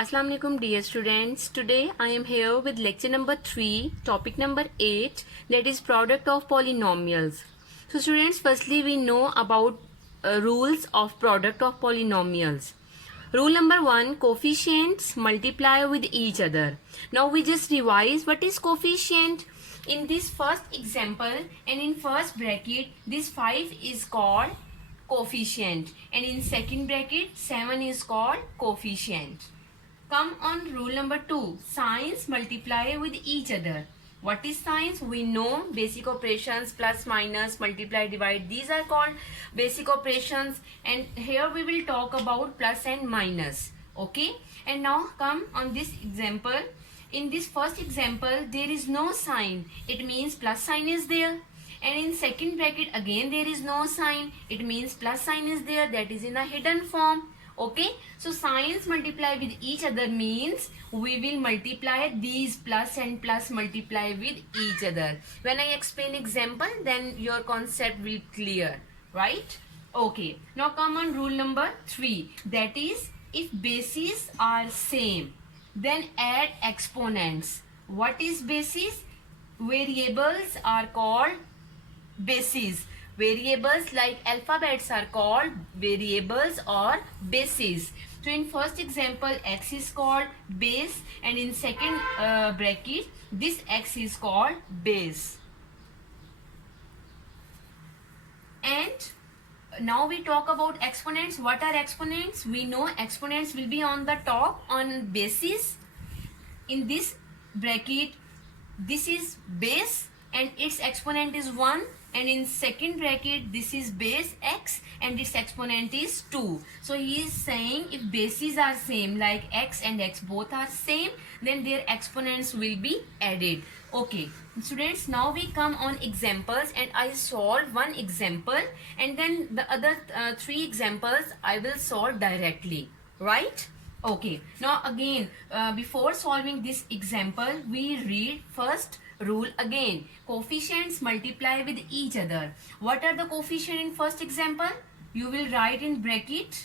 Assalamu alaikum dear students. Today I am here with lecture number 3, topic number 8, that is product of polynomials. So students, firstly we know about rules of product of polynomials. Rule number 1, coefficients multiply with each other. Now we just revise what is coefficient. In this first example and in first bracket, this 5 is called coefficient, and in second bracket 7 is called coefficient. Come on rule number 2, signs multiply with each other. What is signs? We know basic operations, plus, minus, multiply, divide. These are called basic operations, and here we will talk about plus and minus. Okay, and now come on this example. In this first example there is no sign, it means plus sign is there, and in second bracket again there is no sign, it means plus sign is there, that is in a hidden form. Okay, so signs multiply with each other means we will multiply these plus and plus multiply with each other. When I explain example, then your concept will clear, right? Okay, now come on rule number 3, that is if bases are same then add exponents. What is basis? Variables are called bases. Variables like alphabets are called variables or bases. So in first example x is called base, and in second bracket this x is called base. And now we talk about exponents. What are exponents? We know exponents will be on the top on bases. In this bracket this is base and its exponent is 1, and in second bracket this is base x and its exponent is 2. So he is saying if bases are same, like x and x both are same, then their exponents will be added. Okay students, now we come on examples, and I solve one example and then the other 3 examples I will solve directly, right? Okay, now again before solving this example we read first rule again. Coefficients multiply with each other. What are the coefficient in first example? You will write in bracket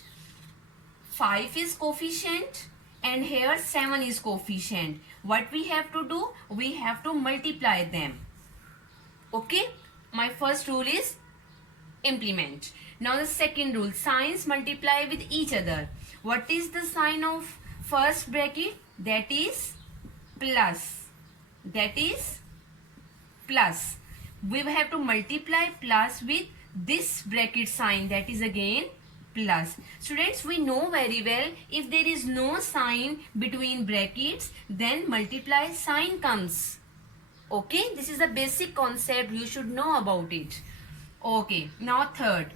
5 is coefficient and here 7 is coefficient. What we have to do? We have to multiply them. Okay, my first rule is implement. Now the second rule, signs multiply with each other. What is the sign of first bracket? That is plus. That is plus. We have to multiply plus with this bracket sign, that is again plus. Students, we know very well if there is no sign between brackets then multiply sign comes. Okay, this is the basic concept, you should know about it. Okay, now third,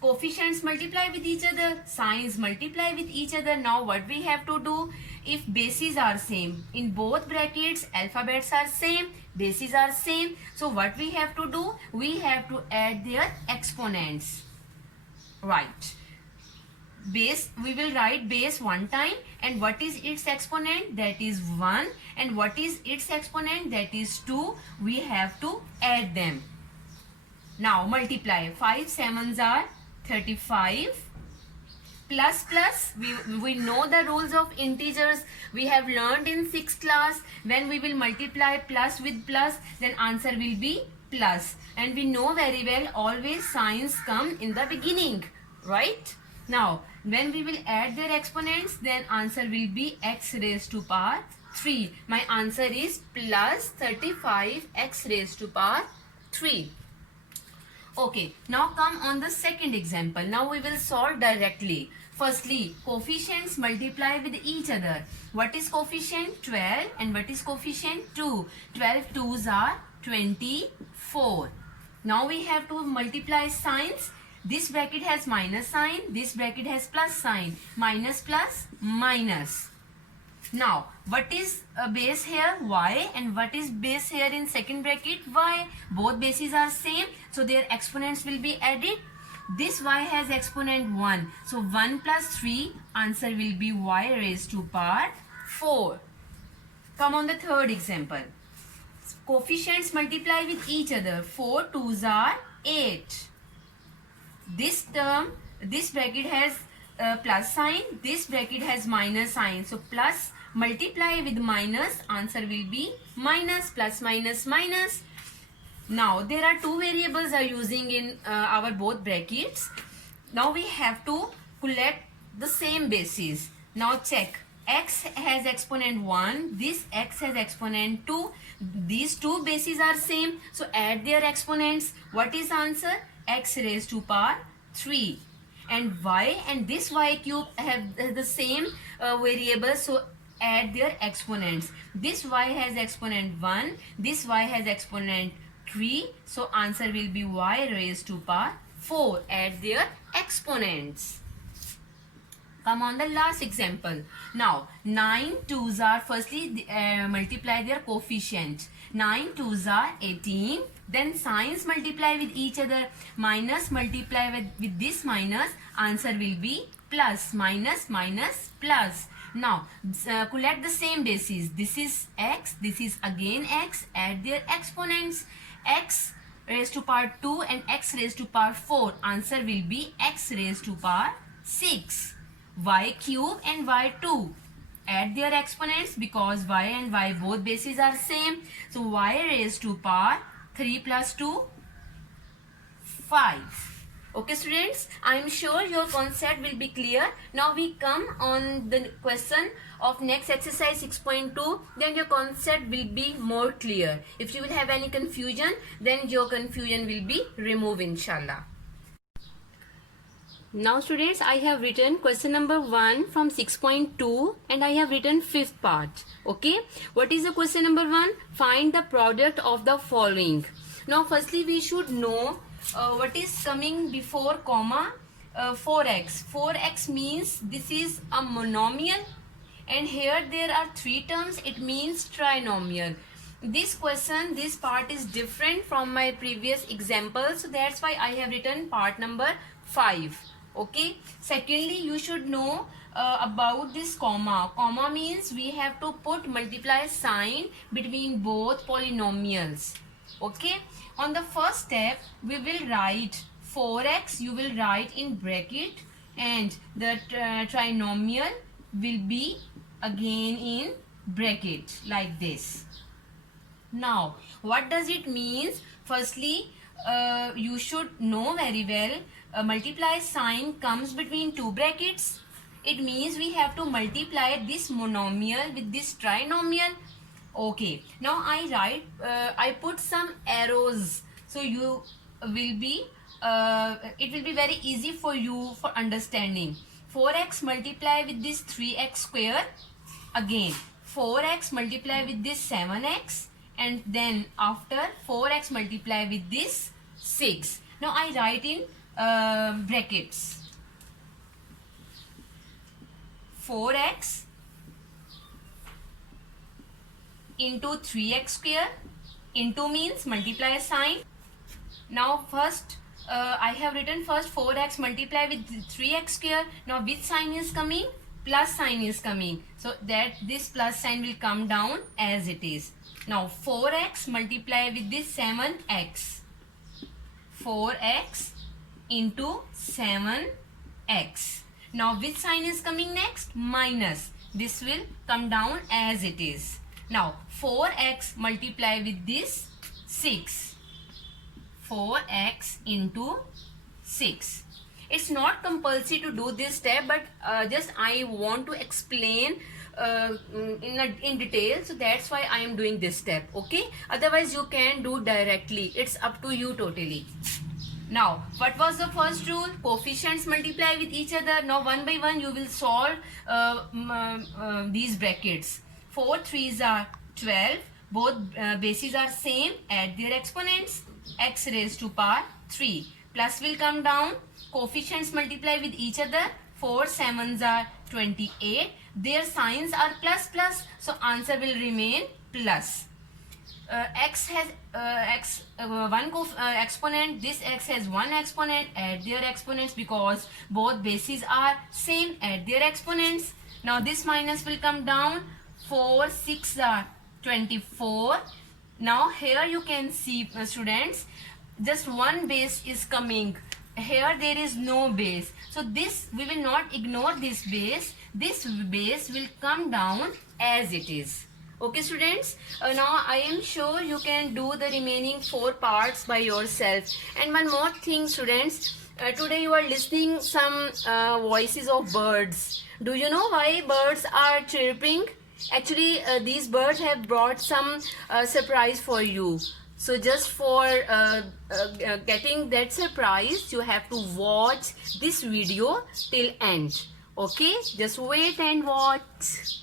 coefficients multiply with each other, signs multiply with each other. Now what we have to do? If bases are same, in both brackets alphabets are same, bases are same, so what we have to do? We have to add their exponents, right? Base, we will write base one time, and what is its exponent? That is 1, and what is its exponent? That is 2. We have to add them. Now multiply. 5 sevens are 35. Plus plus, we know the rules of integers. We have learned in 6th class. When we will multiply plus with plus, then answer will be plus. And we know very well always signs come in the beginning, right? Now when we will add their exponents, then answer will be x raised to power 3. My answer is plus 35 x raised to power 3. Okay, now come on the second example. Now we will solve directly. Firstly, coefficients multiply with each other. What is coefficient? 12, and what is coefficient? 2. 12 2s are 24. Now we have to multiply signs. This bracket has minus sign, this bracket has plus sign. Minus plus minus. Now what is a base here? Y, and what is base here in second bracket? Y. Both bases are same, so their exponents will be added. This y has exponent 1, so 1 plus 3, answer will be y raised to power 4. Come on the third example. Coefficients multiply with each other. 4 2s are 8. This term, this bracket has plus sign, this bracket has minus sign, so plus multiply with minus, answer will be minus, plus minus minus. Now there are two variables are using in our both brackets. Now we have to collect the same bases. Now check, x has exponent 1, this x has exponent 2. These two bases are same, so add their exponents. What is answer? X raised to power 3. And y and this y cube have the same variable, so add their exponents. This y has exponent 1, this y has exponent 3, so answer will be y raised to power 4. Add their exponents. Come on the last example. Now 9 2s are, firstly multiply their coefficient. 9 2s are 18. Then signs multiply with each other. Minus multiply with this minus. Answer will be plus. Minus minus plus. Now collect the same bases. This is x. This is again x. Add their exponents. X raised to power 2 and x raised to power 4. Answer will be x raised to power 6. Y cube and y2. Add their exponents because y and y both bases are same. So y raised to power 3 plus 2, 5. Okay students, I am sure your concept will be clear. Now we come on the question of next exercise 6.2. Then your concept will be more clear. If you will have any confusion, then your confusion will be removed inshallah. Now students, I have written question number 1 from 6.2 and I have written 5th part. Okay, what is the question number 1? Find the product of the following. Now firstly we should know what is coming before comma. 4x. 4x means this is a monomial, and here there are 3 terms, it means trinomial. This question, this part is different from my previous example, so that's why I have written part number 5. Okay, secondly you should know about this comma. Comma means we have to put multiply sign between both polynomials. Okay, on the first step we will write 4x, you will write in bracket, and the trinomial will be again in bracket like this. Now what does it means? Firstly you should know very well, multiply sign comes between two brackets. It means we have to multiply this monomial with this trinomial. Okay, now I write, I put some arrows, so you will be it will be very easy for you for understanding. 4x multiply with this 3x square, again 4x multiply with this 7x, and then after 4x multiply with this 6. Now I write in brackets 4x into 3x square, into means multiply sign. Now first I have written first 4x multiply with 3x square. Now which sign is coming? Plus sign is coming, so that this plus sign will come down as it is. Now 4x multiply with this 7x. 4x into 7x. Now which sign is coming next? Minus. This will come down as it is. Now 4x multiply with this 6. 4x into 6. It's not compulsory to do this step, but just I want to explain in detail, so that's why I am doing this step. Okay, otherwise you can do directly, it's up to you totally. Now what was the first rule? Coefficients multiply with each other. Now one by one you will solve these brackets. 4 3s are 12, both bases are same, add their exponents. X raised to power 3, plus will come down, coefficients multiply with each other. 4 7s are 28, their signs are plus plus, so answer will remain plus. X has one exponent, this x has one exponent, add their exponents because both bases are same, add their exponents. Now this minus will come down, 4 6 are 24. Now here you can see students, just one base is coming here there is no base, so this we will not ignore this base will come down as it is. Okay students, now I am sure you can do the remaining 4 parts by yourself. And one more thing students, today you are listening some voices of birds. Do you know why birds are chirping? Actually these birds have brought some surprise for you. So just for getting that surprise, you have to watch this video till end. Okay, just wait and watch.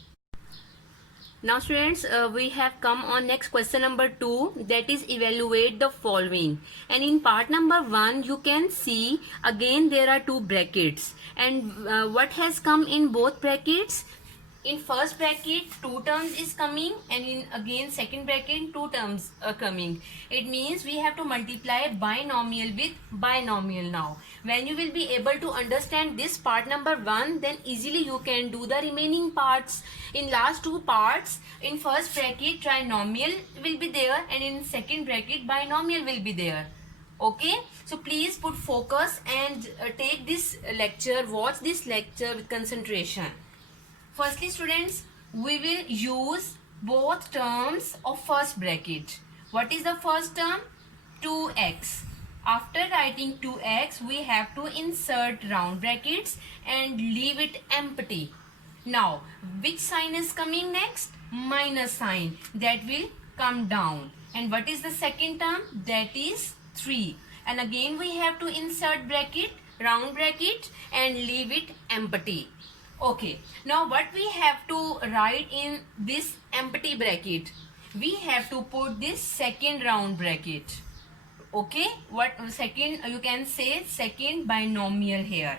Now students, we have come on next question number 2, that is evaluate the following. And in part number 1 you can see again there are 2 brackets, and what has come in both brackets? In first bracket 2 terms is coming, and in again second bracket 2 terms are coming. It means we have to multiply binomial with binomial. Now when you will be able to understand this part number 1, then easily you can do the remaining parts. In last 2 parts, in first bracket trinomial will be there, and in second bracket binomial will be there. Okay, so please put focus and take this lecture, watch this lecture with concentration. Firstly students, we will use both terms of first bracket. What is the first term? 2x. After writing 2x, we have to insert round brackets and leave it empty. Now, which sign is coming next? Minus sign. That will come down. And what is the second term? That is 3. And again we have to insert bracket, round bracket, and leave it empty. Okay, now what we have to write in this empty bracket? We have to put this second round bracket. Okay, what second, you can say second binomial here,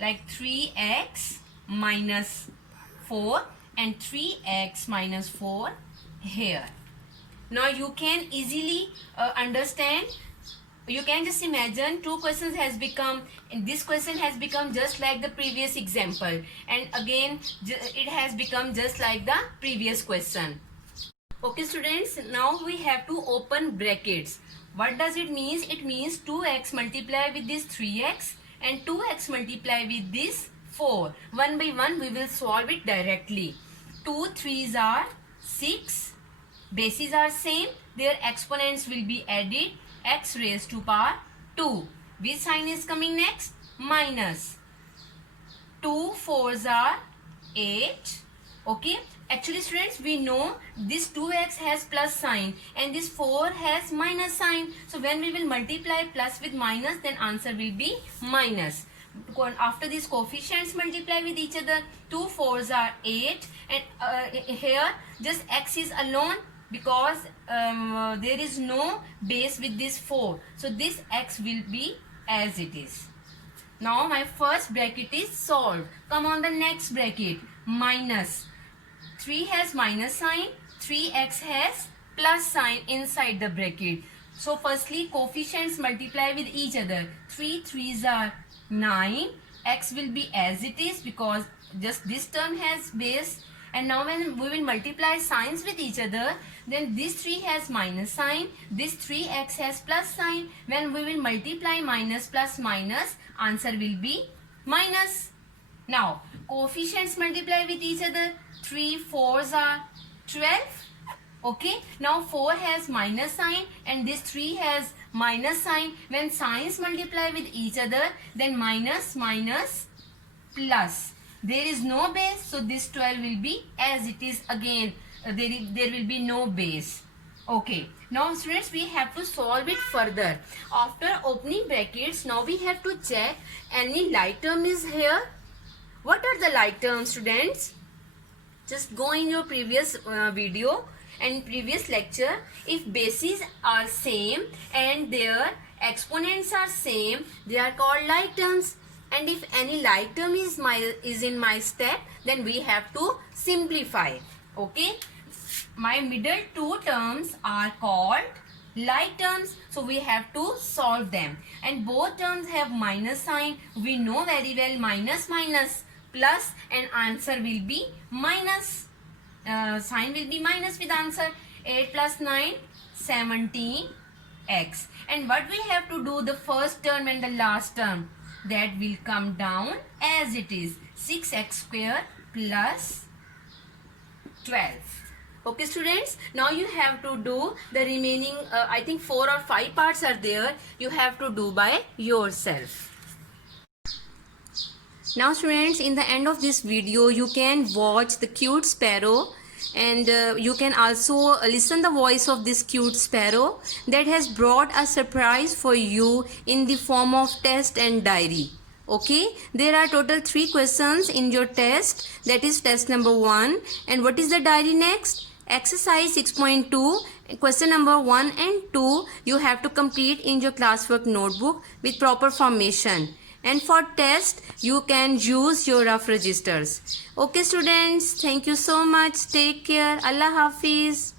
like 3x minus 4 and 3x minus 4 here. Now you can easily understand. You can just imagine 2 questions has become, this question has become just like the previous example, and again it has become just like the previous question. Okay students, now we have to open brackets. What does it mean? It means 2x multiply with this 3x and 2x multiply with this 4. One by one we will solve it directly. 2 3s are 6, bases are same, their exponents will be added, x raised to power 2. Which sign is coming next? Minus. 2 4s are 8. Okay, actually students, we know this 2x has plus sign and this 4 has minus sign. So when we will multiply plus with minus, then answer will be minus. After these coefficients multiply with each other, 2 4s are 8, and here just x is alone, because there is no base with this 4, so this x will be as it is. Now my first bracket is solved. Come on the next bracket. Minus. 3 has minus sign, 3x has plus sign inside the bracket. So firstly coefficients multiply with each other. 3 3s are 9, x will be as it is because just this term has base. And now when we will multiply signs with each other, then this 3 has minus sign, this 3x has plus sign. When we will multiply minus plus minus, answer will be minus. Now coefficients multiply with each other. 3 4s are 12. Okay, now 4 has minus sign and this 3 has minus sign. When signs multiply with each other, then minus minus plus. There is no base, so this 12 will be as it is again. There will be no base. Okay, now students, we have to solve it further. After opening brackets, now we have to check any like term is here. What are the like terms, students? Just go in your previous video and previous lecture. If bases are same and their exponents are same, they are called like terms. And if any like term is in my step, then we have to simplify. Okay, my middle 2 terms are called like terms, so we have to solve them. And both terms have minus sign. We know very well minus minus plus, and answer will be minus. Sign will be minus with answer. 8 plus 9 17, x. And what we have to do, the first term and the last term, that will come down as it is, 6x square plus 12. Okay students, now you have to do the remaining, I think 4 or 5 parts are there, you have to do by yourself. Now students, in the end of this video you can watch the cute sparrow, and you can also listen the voice of this cute sparrow that has brought a surprise for you in the form of test and diary. Okay, there are total 3 questions in your test, that is test number 1. And what is the diary next? Exercise 6.2, question number 1 and 2 you have to complete in your classwork notebook with proper formation. And for test you can use your rough registers. Okay students, thank you so much. Take care. Allah Hafiz.